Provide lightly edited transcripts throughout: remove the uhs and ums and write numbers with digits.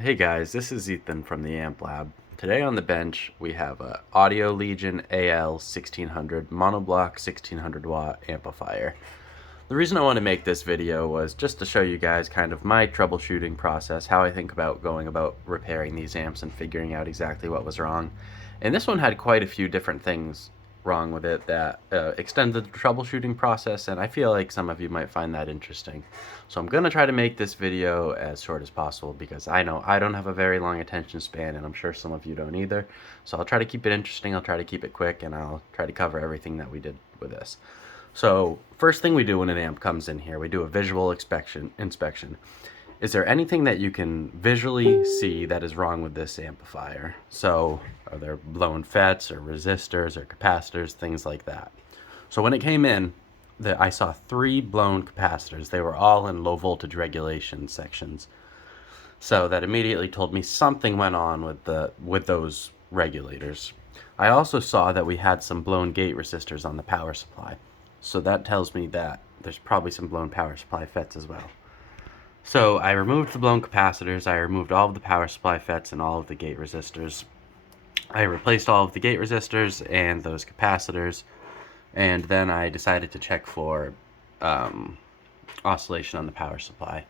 Hey guys, this is Ethan from the Amp Lab. Today on the bench we have a AudioLegion AL1600 monoblock 1600 watt amplifier. The reason I want to make this video was just to show you guys kind of my troubleshooting process, how I think about going about repairing these amps and figuring out exactly what was wrong. And this one had quite a few different things wrong with it that extended the troubleshooting process, and I feel like some of you might find that interesting. So I'm going to try to make this video as short as possible because I know I don't have a very long attention span, and I'm sure some of you don't either. So I'll try to keep it interesting, I'll try to keep it quick, and I'll try to cover everything that we did with this. So first thing we do when an amp comes in here, we do a visual inspection. Is there anything that you can visually see that is wrong with this amplifier? So are there blown FETs or resistors or capacitors, things like that? So when it came in, I saw 3 blown capacitors. They were all in low voltage regulation sections. So that immediately told me something went on with those regulators. I also saw that we had some blown gate resistors on the power supply. So that tells me that there's probably some blown power supply FETs as well. So I removed the blown capacitors, I removed all of the power supply FETs and all of the gate resistors. I replaced all of the gate resistors and those capacitors, and then I decided to check for oscillation on the power supply.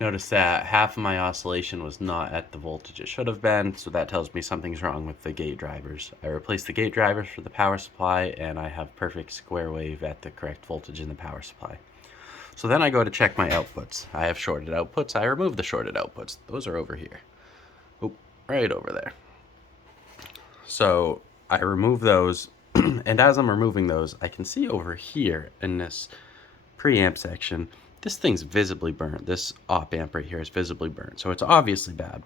Notice that half of my oscillation was not at the voltage it should have been, so that tells me something's wrong with the gate drivers. I replaced the gate drivers for the power supply, and I have perfect square wave at the correct voltage in the power supply. So then I go to check my outputs. I have shorted outputs. I remove the shorted outputs. Those are over here. Oop, right over there. So I remove those, and as I'm removing those, I can see over here in this preamp section, this thing's visibly burnt. This op amp right here is visibly burnt, so it's obviously bad.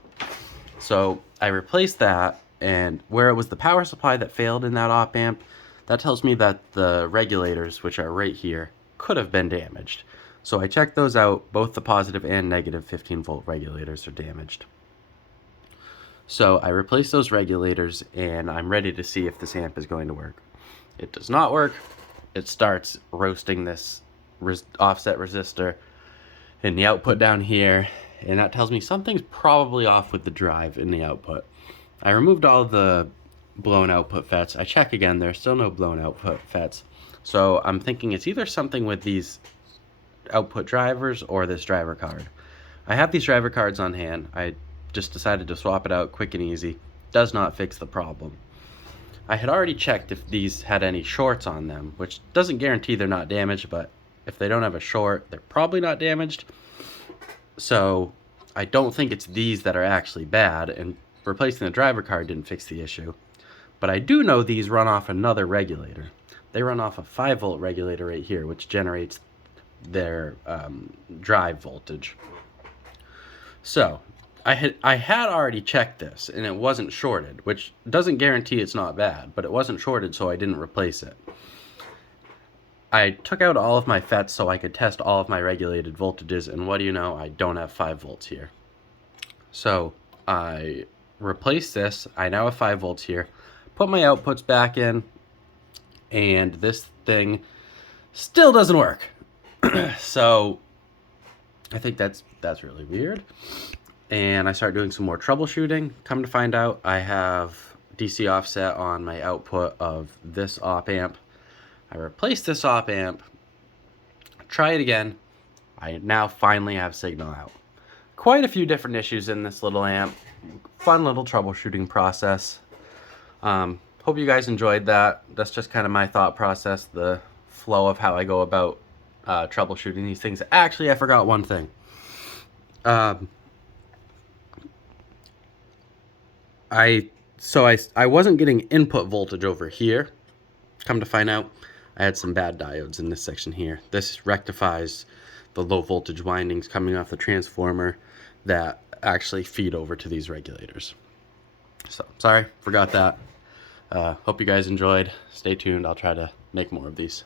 So I replaced that, and where it was the power supply that failed in that op amp, that tells me that the regulators, which are right here, could have been damaged. So I checked those out. Both the positive and negative 15 volt regulators are damaged. So I replaced those regulators, and I'm ready to see if this amp is going to work. It does not work. It starts roasting this offset resistor in the output down here, and that tells me something's probably off with the drive in the output. I removed all the blown output FETs. I check again, there's still no blown output FETs. So I'm thinking it's either something with these output drivers or this driver card. I have these driver cards on hand. I just decided to swap it out quick and easy. Does not fix the problem. I had already checked if these had any shorts on them, which doesn't guarantee they're not damaged, but if they don't have a short, they're probably not damaged. So I don't think it's these that are actually bad, and replacing the driver card didn't fix the issue. But I do know these run off another regulator. They run off a 5 volt regulator right here, which generates their drive voltage. So I had already checked this, and it wasn't shorted, which doesn't guarantee it's not bad, but it wasn't shorted, so I didn't replace it. I took out all of my FETs so I could test all of my regulated voltages, and what do you know, I don't have 5 volts here. So I replaced this. I now have 5 volts here. Put my outputs back in, and this thing still doesn't work. So I think that's really weird. And I start doing some more troubleshooting. Come to find out, I have DC offset on my output of this op amp. I replaced this op amp, try it again. I now finally have signal out. Quite a few different issues in this little amp. Fun little troubleshooting process. Hope you guys enjoyed that. That's just kind of my thought process, the flow of how I go about troubleshooting these things. Actually, I forgot one thing. I wasn't getting input voltage over here. Come to find out, I had some bad diodes in this section here. This rectifies the low voltage windings coming off the transformer that actually feed over to these regulators. So, sorry, forgot that. Hope you guys enjoyed. Stay tuned, I'll try to make more of these.